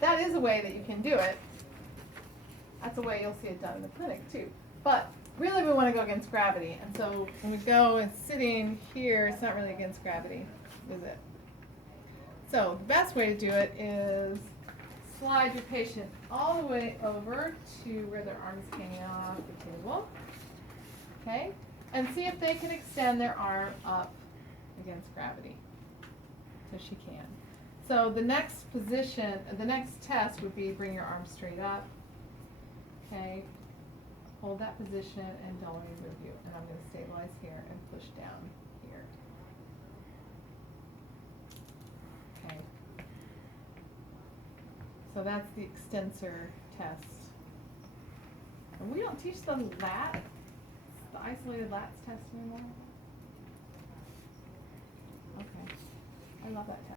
that is a way that you can do it. That's a way you'll see it done in the clinic too. But really we want to go against gravity. And so when we go and sitting here, it's not really against gravity, is it? So the best way to do it is slide your patient all the way over to where their arm is hanging off the table. Okay? And see if they can extend their arm up against gravity. So she can. So the next position, the next test would be bring your arm straight up. Okay? Hold that position and don't let me move you. And I'm going to stabilize here and push down here. Okay. So that's the extensor test. And we don't teach the lats, the isolated lats test anymore. Okay. I love that test.